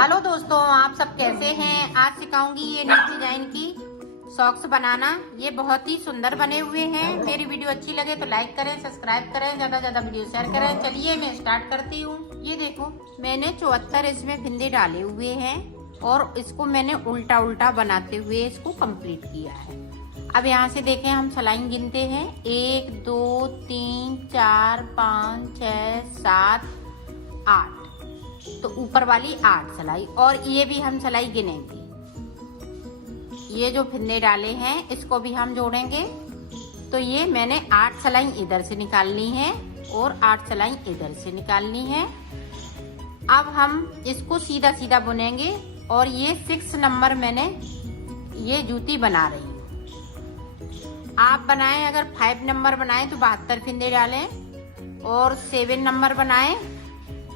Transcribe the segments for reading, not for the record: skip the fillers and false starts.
Hello दोस्तों, आप सब कैसे हैं। आज सिखाऊंगी ये न्यू डिजाइन की सॉक्स बनाना। ये बहुत ही सुंदर बने हुए हैं। मेरी वीडियो अच्छी लगे तो लाइक करें, सब्सक्राइब करें, ज्यादा ज्यादा वीडियो शेयर करें। चलिए मैं स्टार्ट करती हूँ। ये देखो, मैंने 74 इसमें फिंदे डाले हुए हैं और इसको मैंने उल्टा उल्टा बनाते हुए इसको कंप्लीट किया है। अब यहाँ से देखें, हम सलाइन गिनते हैं। 1 2 3 4 5 6 7 8, तो ऊपर वाली 8 सिलाई, और ये भी हम सिलाई गिनेंगे। ये जो फिंदे डाले हैं इसको भी हम जोड़ेंगे। तो ये मैंने 8 सिलाई इधर से निकालनी है और 8 सिलाई इधर से निकालनी है। अब हम इसको सीधा सीधा बुनेंगे और ये 6 नंबर मैंने ये जूती बना रही हूँ। आप बनाएं, अगर 5 नंबर बनाएं तो 72 फिंदे डालें, और 7 नंबर बनाएं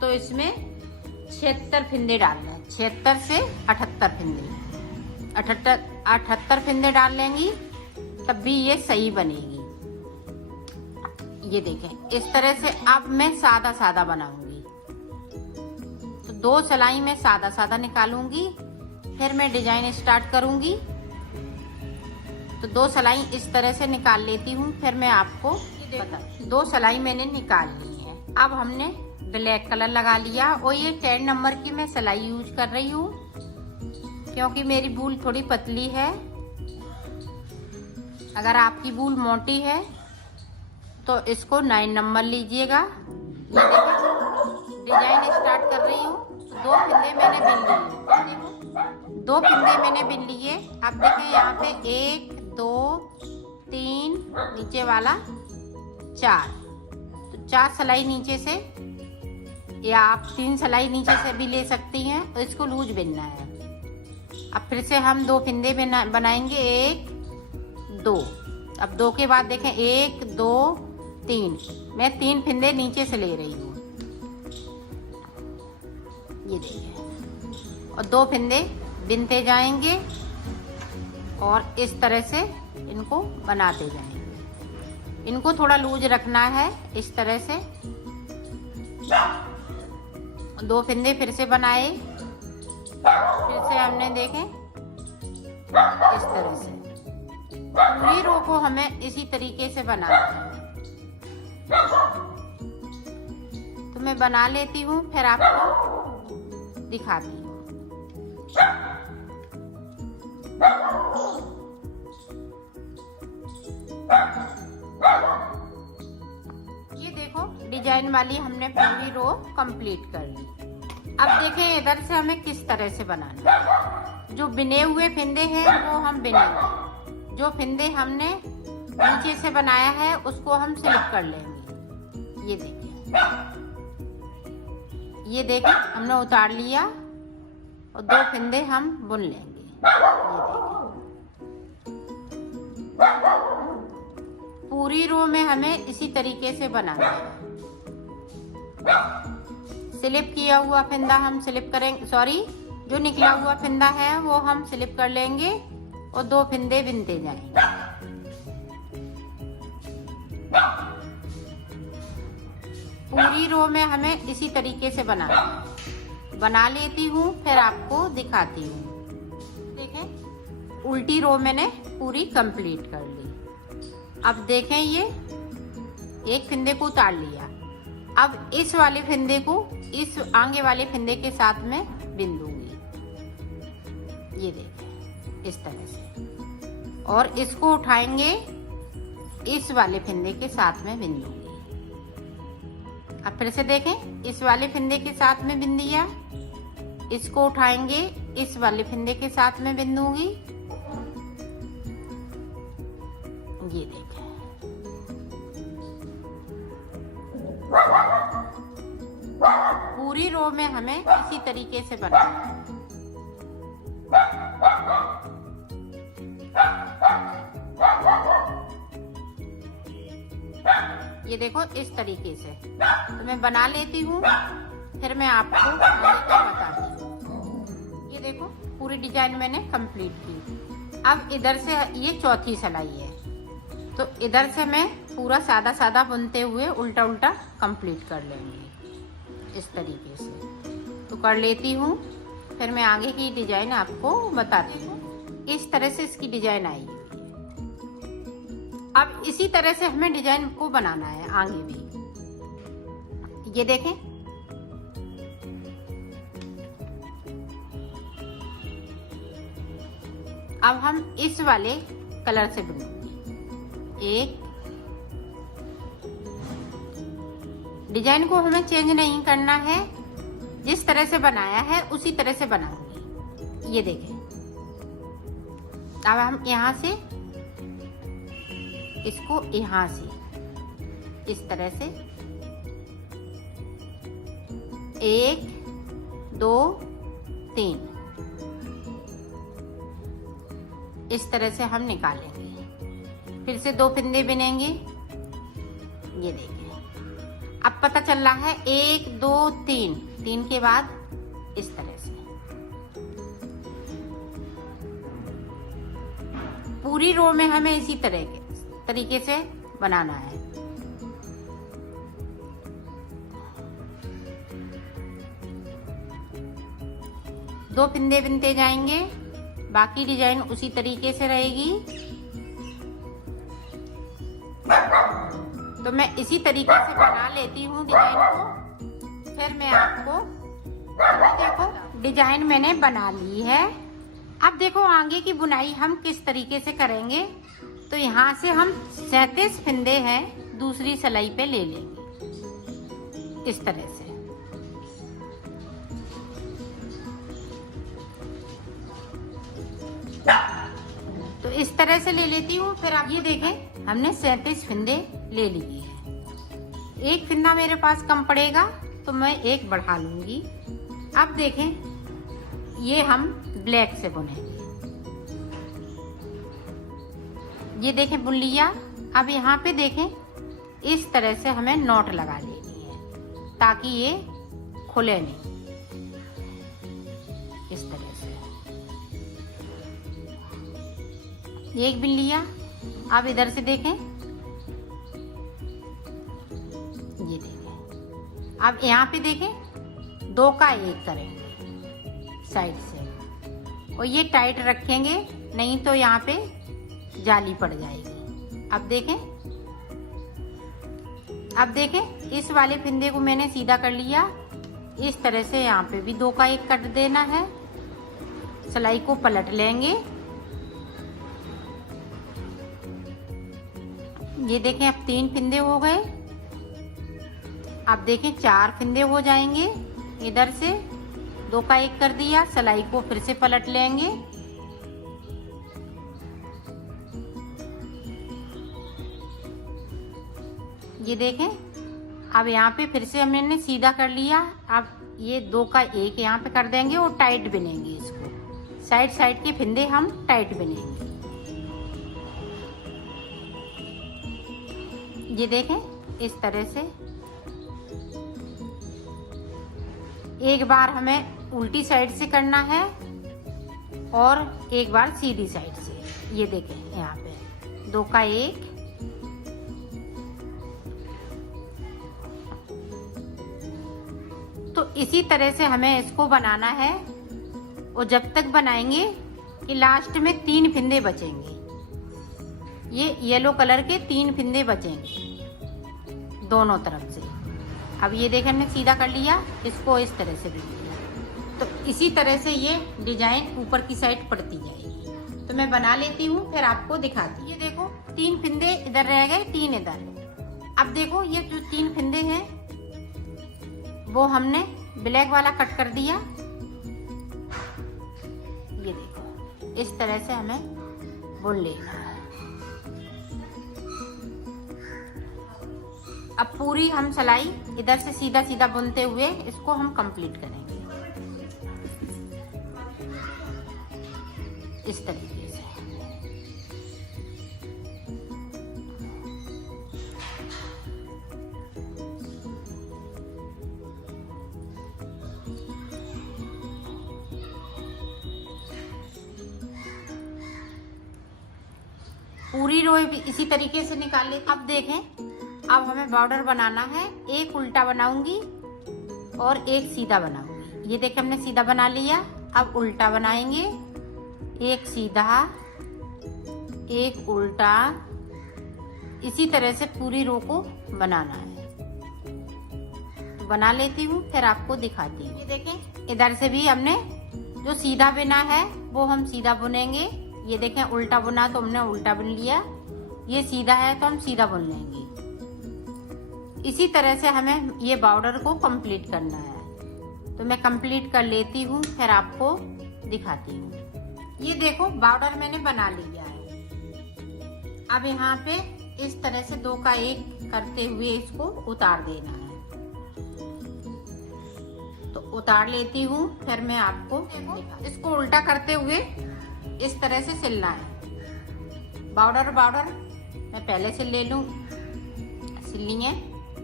तो इसमें 76 फिंदे डालना है। 76 से 78 फिंदे, 78 फिंदे डाल लेंगी तब भी ये सही बनेगी। ये देखें, इस तरह से अब मैं सादा सादा बनाऊंगी। तो 2 सिलाई में सादा सादा निकालूंगी, फिर मैं डिजाइन स्टार्ट करूंगी। तो 2 सिलाई इस तरह से निकाल लेती हूँ, फिर मैं आपको बता। 2 सिलाई मैंने निकाल ली है। अब हमने ब्लैक कलर लगा लिया और ये 10 नंबर की मैं सिलाई यूज कर रही हूँ क्योंकि मेरी बूल थोड़ी पतली है। अगर आपकी बूल मोटी है तो इसको 9 नंबर लीजिएगा। ये देखिए, डिजाइन स्टार्ट कर रही हूँ। 2 फिंदे मैंने बिन लिए, देखो 2 फिंदे मैंने बिन लिए। अब देखें, यहाँ पे 1 2 3, नीचे वाला 4, तो 4 सिलाई नीचे से, या आप 3 सिलाई नीचे से भी ले सकती हैं। तो इसको लूज बिनना है। अब फिर से हम 2 फिंदे बनाएंगे, 1 2। अब 2 के बाद देखें, 1 2 3, मैं 3 फिंदे नीचे से ले रही हूँ। ये देखिए, और 2 फिंदे बिनते जाएंगे और इस तरह से इनको बनाते जाएंगे। इनको थोड़ा लूज रखना है इस तरह से। 2 फिंदे फिर से बनाए, फिर से हमने देखें इस तरह से। पूरी रो को हमें इसी तरीके से बनाना है। तो मैं बना लेती हूँ, फिर आपको दिखाती हूँ। ये देखो, डिजाइन वाली हमने पूरी रो कंप्लीट कर ली। अब देखें इधर से हमें किस तरह से बनाना है। जो बिने हुए फिंदे हैं वो हम बिनेंगे। जो फिंदे हमने नीचे से बनाया है उसको हम स्लिप कर लेंगे। ये देखिए, हमने उतार लिया और 2 फिंदे हम बुन लेंगे। ये देखिए, पूरी रो में हमें इसी तरीके से बनाना है। स्लिप किया हुआ फिंदा हम स्लिप करेंगे, सॉरी, जो निकला हुआ फिंदा है वो हम स्लिप कर लेंगे और 2 फिंदे बिनते जाएंगे। पूरी रो में हमें इसी तरीके से बनाना है। बना लेती हूँ, फिर आपको दिखाती हूँ। देखें, उल्टी रो मैंने पूरी कंप्लीट कर ली। अब देखें, ये एक फिंदे को उतार लिया। अब इस वाले फिंदे को इस आगे वाले फिंदे के साथ में बिन दूंगी। ये देखें, इस तरह से, और इसको उठाएंगे, इस वाले फिंदे के साथ में बिन दूंगी। अब फिर से देखें, इस वाले फिंदे के साथ में बिन दिया, इसको उठाएंगे, इस वाले फिंदे के साथ में बिन दूंगी। ये देखें, पूरी रो में हमें इसी तरीके से बनाना है। ये देखो, इस तरीके से। तो मैं बना लेती हूँ, फिर मैं आपको बताती हूँ। ये देखो, पूरी डिजाइन मैंने कंप्लीट की। अब इधर से ये चौथी सिलाई है, तो इधर से मैं पूरा सादा सादा बुनते हुए उल्टा उल्टा कंप्लीट कर लेंगे इस तरीके से। तो कर लेती हूँ। फिर मैं आगे की डिजाइन आपको बताती हूँ। इस तरह से इसकी डिजाइन आई हुई है। अब इसी तरह से हमें डिजाइन को बनाना है आगे भी। ये देखें, अब हम इस वाले कलर से बुनेंगे। एक डिजाइन को हमें चेंज नहीं करना है, जिस तरह से बनाया है उसी तरह से बनाऊंगी। ये देखें, अब हम यहाँ से इसको यहाँ से इस तरह से 1 2 3 इस तरह से हम निकालेंगे। फिर से 2 फिंदे बिनेंगे। ये देखिए, अब पता चल रहा है 1 2 3 के बाद इस तरह से पूरी रो में हमें इसी तरीके से बनाना है। दो फिंदे बिनते जाएंगे, बाकी डिजाइन उसी तरीके से रहेगी। तो मैं इसी तरीके से बना लेती हूँ डिजाइन को, फिर मैं आपको देखो डिजाइन मैंने बना ली है। अब देखो आगे की बुनाई हम किस तरीके से करेंगे। तो यहाँ से हम 37 फिंदे हैं दूसरी सिलाई पे ले लेंगे इस तरह से। तो इस तरह से ले लेती हूँ। फिर आप ये देखें, हमने 37 फिंदे ले लिए हैं। एक फिंदा मेरे पास कम पड़ेगा तो मैं एक बढ़ा लूंगी। अब देखें, ये हम ब्लैक से बुनेंगे। ये देखें बुन लिया। अब यहाँ पे देखें, इस तरह से हमें नॉट लगा लेनी है ताकि ये खुले नहीं। इस तरह से एक बिन लिया। अब इधर से देखें, ये देखें। अब यहाँ पे देखें, 2 का 1 करेंगे साइड से, और ये टाइट रखेंगे, नहीं तो यहाँ पे जाली पड़ जाएगी। अब देखें इस वाले फिंदे को मैंने सीधा कर लिया। इस तरह से यहाँ पे भी 2 का 1 कट देना है। सिलाई को पलट लेंगे। ये देखें, अब 3 फिंदे हो गए। अब देखें 4 फिंदे हो जाएंगे। इधर से 2 का 1 कर दिया, सिलाई को फिर से पलट लेंगे। ये देखें, अब यहाँ पे फिर से हमने सीधा कर लिया। अब ये 2 का 1 यहाँ पे कर देंगे और टाइट बिनेंगे इसको। साइड साइड के फिंदे हम टाइट बिनेंगे। ये देखें इस तरह से। एक बार हमें उल्टी साइड से करना है और एक बार सीधी साइड से। ये देखें, यहाँ पे 2 का 1, तो इसी तरह से हमें इसको बनाना है। और जब तक बनाएंगे कि लास्ट में 3 फिंदे बचेंगे। ये येलो कलर के 3 फिंदे बचेंगे दोनों तरफ से। अब ये देखें, हमने सीधा कर लिया, इसको इस तरह से भी लिया। तो इसी तरह से ये डिजाइन ऊपर की साइड पड़ती जाएगी। तो मैं बना लेती हूँ, फिर आपको दिखाती हूँ। ये देखो 3 फिंदे इधर रह गए, 3 इधर। अब देखो ये जो 3 फिंदे हैं वो हमने ब्लैक वाला कट कर दिया। ये देखो इस तरह से हमें बुन लेना है। अब पूरी हम सिलाई इधर से सीधा सीधा बुनते हुए इसको हम कंप्लीट करेंगे इस तरीके से। पूरी रो भी इसी तरीके से निकाल ले। अब देखें, अब हमें बॉर्डर बनाना है। एक उल्टा बनाऊंगी और एक सीधा बनाऊंगी। ये देखें, हमने सीधा बना लिया। अब उल्टा बनाएंगे, एक सीधा एक उल्टा, इसी तरह से पूरी रो को बनाना है। तो बना लेती हूँ फिर आपको दिखाती हूँ। ये देखें इधर से भी हमने जो सीधा बुना है वो हम सीधा बुनेंगे। ये देखें उल्टा बुना तो हमने उल्टा बुन लिया, ये सीधा है तो हम सीधा बुन लेंगे। इसी तरह से हमें ये बॉर्डर को कंप्लीट करना है। तो मैं कंप्लीट कर लेती हूँ फिर आपको दिखाती हूँ। ये देखो बॉर्डर मैंने बना लिया है। अब यहाँ पे इस तरह से 2 का 1 करते हुए इसको उतार देना है। तो उतार लेती हूँ फिर मैं आपको इसको उल्टा करते हुए इस तरह से सिलना है। बॉर्डर मैं पहले से ले लूं, सिलनी है।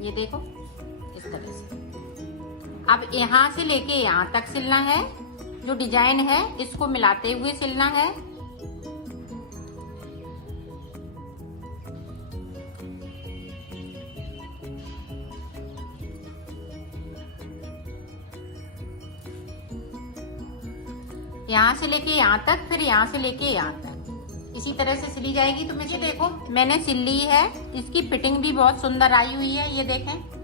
ये देखो इस तरह से। अब यहाँ से लेके यहाँ तक सिलना है। जो डिजाइन है इसको मिलाते हुए सिलना है। यहाँ से लेके यहाँ तक, फिर यहाँ से लेके यहाँ तक, इसी तरह से सिली जाएगी। तो मैं ये देखो मैंने सिल ली है। इसकी फिटिंग भी बहुत सुंदर आई हुई है। ये देखें